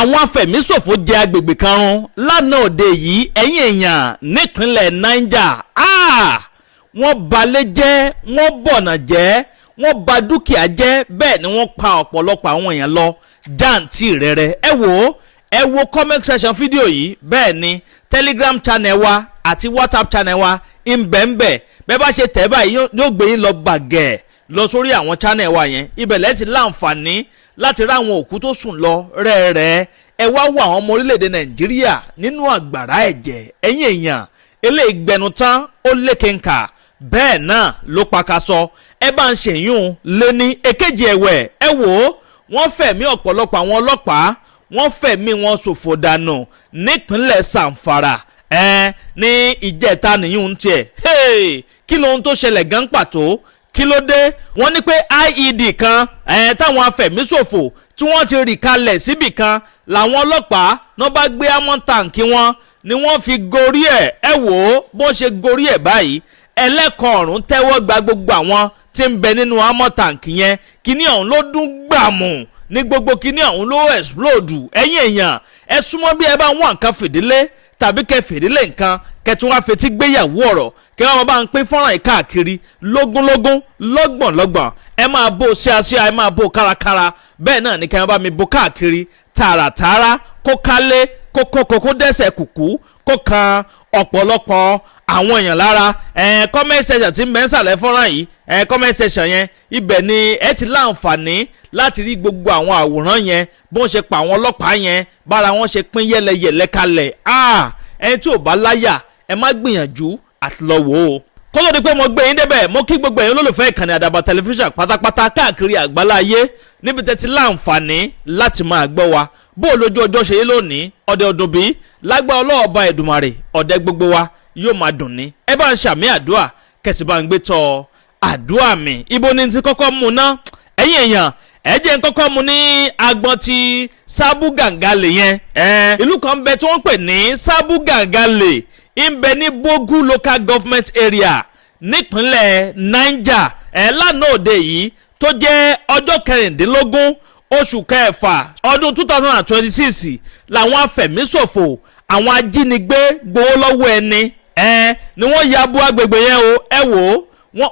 àwọn afẹ̀míṣòfò jẹ agbègbè kan run lánàá òde yìí ẹ̀yin èèyàn nípínlẹ̀ Niger. Wọ́n balẹ̀ jẹ́, wọ́n bọ̀nà jẹ́, wọ́n ba dúkìá jẹ́, bẹ́ẹ̀ ni wọ́n pa ọ̀pọ̀lọpọ̀ àwọn èèyàn lọ jáǹtì rẹ̀rẹ̀. Ẹ wo comment section fídíò yìí, bẹ́ẹ̀ ni Telegram channel wa àti WhatsApp channel wa ìbẹ̀ǹbẹ̀ bẹ́ẹ̀ bá ṣe tẹ̀ báyìí yóò gbé yín lọ gbàgẹ̀ lọ sórí àwọn channel wa yẹn. Ibẹ̀ lẹ́ ti láǹfààní láti rá àwọn òkú tó sùn lọ rẹ́ẹ̀rẹ́. Ẹ wá wo àwọn ọmọ orílẹ̀-èdè Nàìjíríà nínú àgbàrá ẹ̀jẹ̀. Ẹ̀yin èèyàn eléyìí gbẹnu tán ó lékenkà bẹ́ẹ̀ náà ló pakasọ. Ẹ bá ń ṣèyún lé ní èkejì ẹ̀wẹ̀. Ẹ wò ó, wọ́n fẹ̀mí ọ̀pọ̀lọpọ̀ àwọn ọlọ́pàá, wọ́n fẹ̀mí wọn ṣòfò dànù nípínlẹ̀ Zanfara ní ìjẹta nìyún tiẹ̀. Kí lóhun tó ṣẹlẹ̀ gan pàtó? Kí ló dé? Wọ́n ní pé IED kan táwọn afẹ̀míṣòfò tí wọ́n ti rì kalẹ̀ síbì kan làwọn ọlọ́pàá náà bá gbé amọ̀ tàǹkì wọn ni wọ́n fi gorí ẹ̀. Ẹ wò ó bó ṣe gorí ẹ̀ báyìí, ẹlẹ́kọ̀ọ́ ọ̀run tẹ́wọ́ gba gbogbo àwọn tí ń bẹ nínú amọ̀ tàǹkì yẹn. Kíní ọ̀hún ló dún gbàmù ní gbogbo kíní ọ̀hún ló explode. Ẹ̀yin èèyàn ẹ súnmọ́ bí ẹ bá wọ́n nǹkan fìdílé tàbí kẹ fìdílé nǹkan kẹtùn wá fetí gbéyàwó ọ̀rọ̀ kí wọ́n bá ń pín fọ́nrán yìí káàkiri lógúnlógún lọ́gbọ̀nlọ́gbọ̀n. Ẹ máa bó ṣíaṣíà, ẹ máa bó kárakára, bẹ́ẹ̀ náà ni kí wọ́n bá mi bó káàkiri tààràtààrà kó kálé kó dẹ́sẹ̀ kùkú kó kan ọ̀pọ̀lọpọ̀ àwọn èèyàn lára. Comment section tí ń bẹ ń sàlẹ̀ fọ́nrán yìí, comment section yẹn ibẹ̀ ni ẹ ti láǹfààní láti rí gbogbo àwọn àwòrán yẹn bó ń ṣe pa àwọn ọlọ́pàá yẹn bára wọn ṣe pín yẹ́lẹyẹ̀lẹ kalẹ̀. Ẹni tí ò bá láyà ẹ má gbìyànjú àti lọ wò ó. Kó ló di pé mo gbé yín débẹ̀, mo kí gbogbo ẹ̀yin olólùfẹ́ ìkànnì Àdàbà tẹlifíṣàn pátápátá káàkiri àgbáláyé níbi tẹ́ ti láǹfààní láti máa gbọ́ wa. Bó o lójú ọjọ́ ṣe yé lónìí, ọdẹ ọdún bí lágbá ọlọ́ọ̀ba Èdùmàrè ọdẹ gbogbo wa yóò máa dùn ní. Ẹ bá ń ṣàmì àdúrà kẹsì bá ń gbé tọ àdúrà mi. Ibo ni ti kọ́kọ́ mú ná ẹ̀yin èèyàn, ẹ jẹ́ n kọ́kọ́ mú ní agbọ́n ti Sábú Gàngálè yẹn. Ìlú kan bẹ tí wọ́n pè ní Sábú Gàngálè ń bẹ ní Bogu local government area nípínlẹ̀ Niger. Lánàá òde yìí tó jẹ́ ọjọ́ 16 oṣù kẹfà ọdún 2026 làwọn afẹ̀míṣòfò àwọn ajínigbé gbowó lọ́wọ́ ẹni ni wọ́n ya bú agbègbè yẹn o. Ẹ wò ó,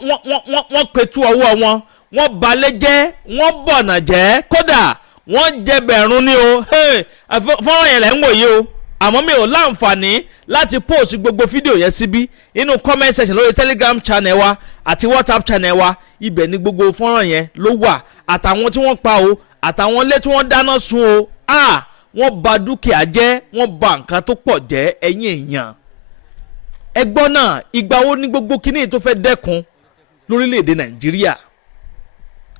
wọ́n pẹ̀tù ọwọ́ wọn, wọ́n balẹ̀ jẹ́, wọ́n bọ̀nà jẹ́, kódà wọ́n jẹbẹ̀rún ní o. Fọ́nrán yẹn lẹ́ ń wòye o, àmọ́ mi ò láǹfààní láti post gbogbo fídíò yẹn síbí inú comment section lórí Telegram channel wa àti WhatsApp channel wa. Ibẹ̀ ni gbogbo fọ́nrán yẹn ló wà, àtàwọn tí wọ́n pa o, àtàwọn ilé tí wọ́n dáná sun o. Wọ́n ba dúkìá jẹ́, wọ́n ba nǹkan tó pọ̀ jẹ́. Ẹ̀yin èèyàn ẹ gbọ́ náà, ìgbà wo ni gbogbo kíní tó fẹ́ dẹ́kun lórílẹ̀‐èdè Nàìjíríà?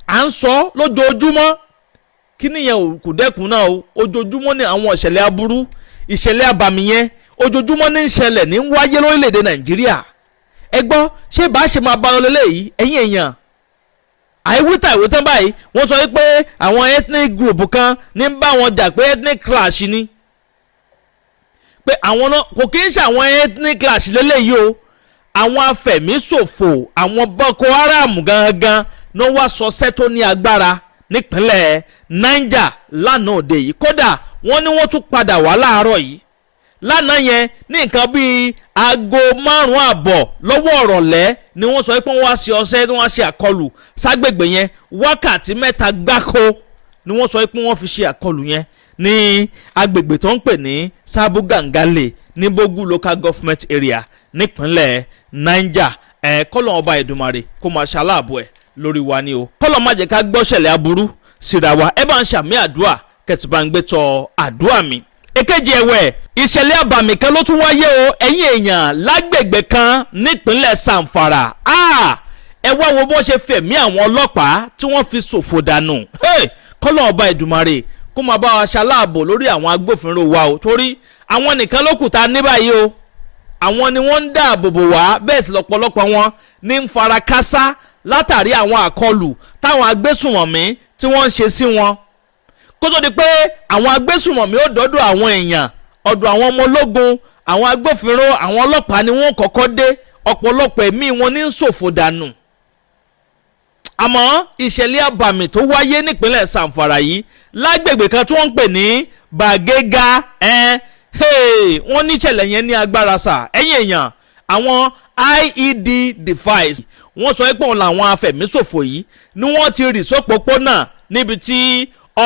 À ń sọ lójoojúmọ́, kíní yẹn kò dẹ́kun náà o. Ojoojúmọ́ ni àwọn ìṣẹ̀lẹ̀ aburú, ìṣẹ̀lẹ̀ abàmì yẹn ojoojúmọ́ ní ìṣẹ̀lẹ̀ ní wáyé lórílẹ̀‐èdè Nàìjíríà. Ẹ gbọ́, ṣé bá ṣe máa bá ọ lélẹ́yìí ẹ̀yin èèyàn? Àìwítà ìwé tán báyìí wọ́n sọ pé àwọn ethnic group kan ní bá wọn jà pé ethnic clash ni, pé àwọn náà kò kí ń ṣe àwọn ethnic clash lélẹ́yìí o. Àwọn afẹ̀míṣòfò àwọn Boko Haram gangan ló wá sọsẹ́ tó ní agbára nípínlẹ̀ Niger lánàá òde yìí. Kódà wọ́n ní wọ́n tún padà wá láàárọ̀ yìí. Lánàá yẹn ní nǹkan bíi aago 5:30 lọ́wọ́ ọ̀rọ̀lẹ́ ni wọ́n sọ pé wọ́n wá ṣe ọṣẹ́ tí wọ́n ṣe àkọlù ságbègbè yẹn. Wákàtí 3 gbáko ni wọ́n sọ pé wọ́n fi ṣe àkọlù yẹn ní agbègbè tó ń pè ní Sábú Gàngálè ní Bogu local government area nípínlẹ̀ Niger. Kọ́lọ̀ ọba Èdùmàrè kó máa ṣaláàbò ẹ̀ lórí wa ni o. Kọ́lọ̀ má jẹ́ ká gbọ́ṣẹ̀lẹ̀ aburú síra wa. Ẹ bá ń ṣàmì àdúrà kẹtì bá ń gbé tọ àdúrà mi. Èkejì ẹ̀wẹ̀, ìṣẹ̀lẹ̀ abàmì kan ló tún wáyé o ẹ̀yin èèyàn lágbègbè kan nípínlẹ̀ Zanfara. Ẹ wá wo bó ṣe fẹ̀mí àwọn ọlọ́pàá tí wọ́n fi ṣòfò dànù. Kọ́lọ̀ ọba Èdùmàrè kó máa bá wa ṣaláàbò lórí àwọn agbófinró wa o, torí àwọn nìkan ló kù tá ní báyìí o. Àwọn ni wọ́n ń dáàbò bò wá, bẹ́ẹ̀ sì lọ́pọ̀lọpọ̀ wọn ní ń fara kásá látàrí àwọn àkọlù táwọn agbésùnmọ̀mí tí wọ́n ń ṣe sí wọn. Kó tó di pé àwọn agbésùnmọ̀mí ó dọ́dọ̀ àwọn èèyàn, ọ̀dọ̀ àwọn ọmọ ológun, àwọn agbófinró, àwọn ọlọ́pàá ni wọ́n kọ́kọ́ dé. Ọ̀pọ̀lọpọ̀ ẹ̀mí wọn ní ń ṣòfò dànù. àmọ́ ìṣẹ̀lẹ̀ àbàmì tó wáyé nípínlẹ̀ Zamfara yìí lágbègbè kan tí wọ́n ń pè ní Bagega wọ́n ní ìṣẹ̀lẹ̀ yẹn ní agbára sà ẹ̀yìn èèyàn àwọn IED device wọ́n sọ pé òun làwọn afẹ̀míṣòfò yìí ni wọ́n ti rì sópópónà níbi tí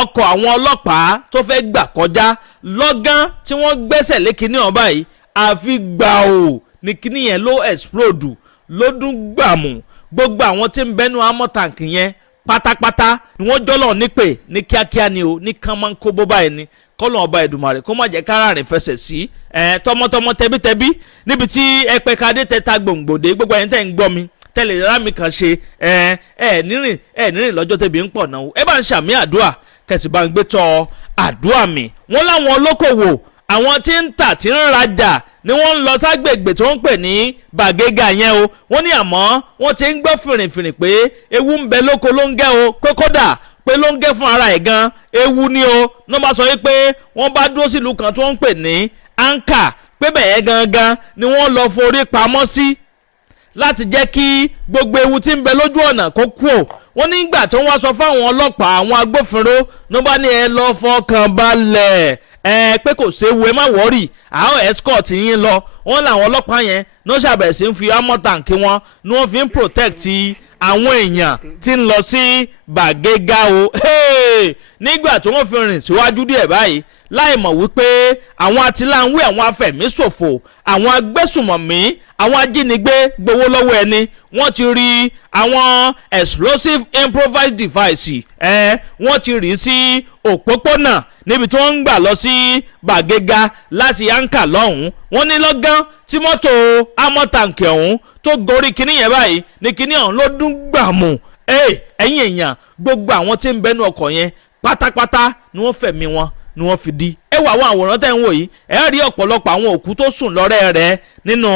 ọkọ̀ àwọn ọlọ́pàá tó fẹ́ gbà kọjá lọ́gán tí wọ́n gbẹ́sẹ̀ lé kinní ọ̀hún báyìí àfi gbà ò ní kinní yẹn ló explode lódún gbàmù gbogbo àwọn tí ń bẹnu amọ̀tàǹkì yẹn pátápátá ni wọ́n jọ́lọ̀ nípè ní kíákíá ni o ní kán máa ń kó bó báyìí ni kọ́lọ̀ ọba Èdùmàrè kó má jẹ́ kára rìn fẹsẹ̀ sí tọmọtọmọ tẹbítẹbí níbi tí ẹpẹkadé tẹta gbòǹgbòdè gbogbo ẹ̀yin tẹ́ ń gbọ́ mi tẹ́lẹ̀ rárá mi kàn ṣe nírìn lọ́jọ́ tẹ́bi ń pọ̀ náà ẹ bá ń ṣàmì àdúrà kẹsì bá ń gbé tọ́ àdúrà mi wọ́n láwọn olókòwò àwọn tí ń tà tí ń rajà ni wọ́n ń lọ ságbègbè tó ń pè ní Bagega yẹn o wọ́n ní àmọ́ wọ́n ti ń gbọ́ fìrìfìrì pé ewu ń bẹ lóko ló ń gẹ́ o pé kódà pé ló ń gẹ́ fún ara ẹ̀ gan ewu ni o ní wọ́n bá sọ wípé wọ́n bá dúró sílùú kan tó ń pè ní Anka pé bẹ̀yẹn gangan ni wọ́n lọ forí pamọ́ sí láti jẹ́ kí gbogbo ewu tí ń bẹ lójú ọ̀nà kó kú o wọ́n nígbà tí wọ́n wá sọ fáwọn ọlọ́pàá àwọn agbófinró ló bá ní ẹ lọ fọkàn balẹ̀ pé kò séwu ẹ má wọ́rì àwọn escort yín lọ wọ́n làwọn ọlọ́pàá yẹn ní wọ́n ṣàbẹ̀ sí ń fi amọ̀tàǹkì wọn ni wọ́n fi ń protect àwọn èèyàn tí ń lọ sí Bagega o nígbà tí wọ́n fi rìn síwájú díẹ̀ báyìí láì mọ̀ wípé àwọn atiláwí àwọn afẹ̀míṣòfò àwọn agbésùmọ̀mí àwọn ajínigbé gbowó lọ́wọ́ ẹni wọ́n ti rí àwọn explosive improvised device wọ́n ti rí sí òpópónà níbi tí wọ́n ń gbà lọ sí Bagega láti Anka lọ́hùn-ún wọ́n ní lọ́gán tí mọ́tò amọ̀tàǹkì ọ̀hún tó gorí kinní yẹn báyìí ní kinní ọ̀hún ló dún gbàmù ẹ̀yin èèyàn gbogbo àwọn tí ń bẹnu ọkọ̀ yẹn pátápátá ni wọ́n fẹ̀mí wọn ni wọ́n fi di ẹ wà àwọn àwòrán tẹ́ ń wò yìí ẹ rí ọ̀pọ̀lọpọ̀ àwọn òkú tó sùn lọ́rẹ́ rẹ̀ nínú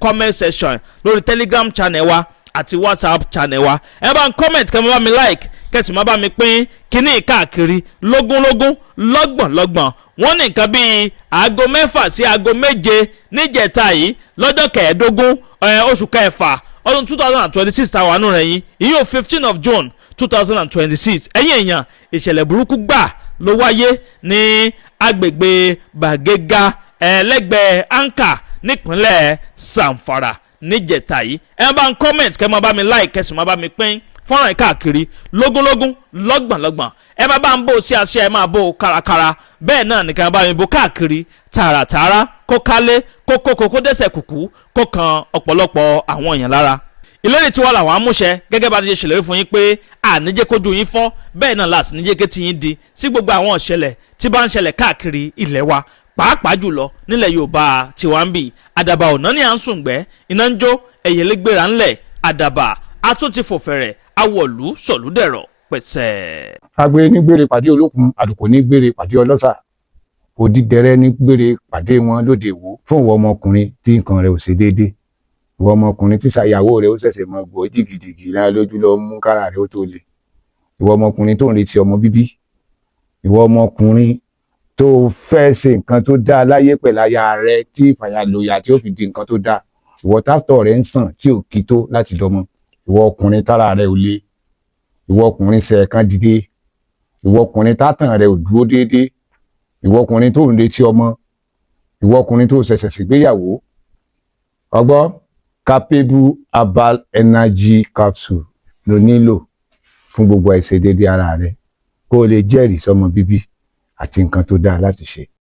comment section lórí Telegram channel wa àti WhatsApp channel wa ẹ bá ń comment kẹ́ ẹ bá mi like kẹ́sì má bá mi pín kíní káàkiri lógúnlógún lọ́gbọ̀nlọ́gbọ̀n wọ́n ní nǹkan bíi aago 6 sí aago 7 níjẹta yìí lọ́jọ́ kẹẹ̀ẹ́dógún oṣù kẹfà ọdún 2026 táwọn àánú rẹ̀ yìí ìyóò 15 of June 2026 ẹ̀yin èèyàn ìṣẹ̀lẹ̀ burúkú gbà ló wáyé ní agbègbè Bagega lẹ́gbẹ̀ẹ́ Anka nípínlẹ̀ Zamfara níjẹta yìí ẹ bá ń comment kẹ́ máa bá mi like kẹ́sì máa bá mi pín fọ́nrán káàkiri lógúnlógún lọ́gbọ̀nlọ́gbọ̀n ẹ bá bá ń bò sí àṣẹ ẹ máa bò kárakára bẹ́ẹ̀ náà nìkan bá mi bò káàkiri tààràtààrà kó kálé kó kókó kó dẹ́sẹ̀ kùkú kó kan ọ̀pọ̀lọpọ̀ àwọn èèyàn lára ìlérí tiwa làwọn amúṣẹ gẹ́gẹ́ bá ti ṣe ṣèlérí fún yín pé àníjẹ́ kójú yín fọ́ bẹ́ẹ̀ náà láti níjẹ́ kí ti yín di sí gbogbo àwọn ìṣẹ̀lẹ̀ tí bá ń ṣẹlẹ̀ káàkiri ilẹ̀ wa pàápàá jùlọ nílẹ̀ Yorùbá tiwa ń bì àdàbà ọ̀nà ni à ń sùn gbẹ́ iná ń jó ẹ̀yẹ̀lẹ́gbẹ̀rà ńlẹ̀ àdàbà atúntì fòfẹ̀rẹ̀ awọ̀lú sọ̀lúdẹ̀rọ̀ pẹ̀sẹ̀. agbe ní gbére pàdé olókun àdùkò ní gbére pàdé ọlọ́sà òdìdẹrẹ́ ní gbére pàdé wọn lóde ìwò fún ìwọ ọmọkùnrin tí nǹkan rẹ̀ ò ṣe déédéé ìwọ ọmọkùnrin tí ṣàyàwó rẹ̀ ó ṣẹ̀ṣẹ̀ mọ gbọ́ jìgìjìgì lára lójú lọ mú kára rẹ̀ ó tó le ìwọ ọmọkùnrin tó ń retí ọmọ bíbí ìwọ ọmọkùnrin tó fẹ́ ṣe nǹkan tó dáa láyé pẹ̀lú aya rẹ̀ tí ìfàyàlòyà tí ó fi di nǹkan tó dáa ìwọ tásítọ̀ rẹ̀ ń sàn tí ò kí tó láti dọmọ ìwọ ọkùnrin tára rẹ̀ ò le ìwọ ọkùnrin ṣẹ̀ẹ̀kan dìde ìwọ ọkùnrin tátàn rẹ̀ ò dúró déédéé ìwọ ọkùnrin tó ń retí ọmọ ìwọ ọkùnrin tó ṣẹ̀ṣẹ̀ ṣègbéyàwó ọgbọ́ capable herbal energy capsule ló nílò fún gbogbo àìṣedéédé ara rẹ̀ kó o lè jẹ́rìí sọmọ bíbí àti nǹkan tó dáa láti ṣe.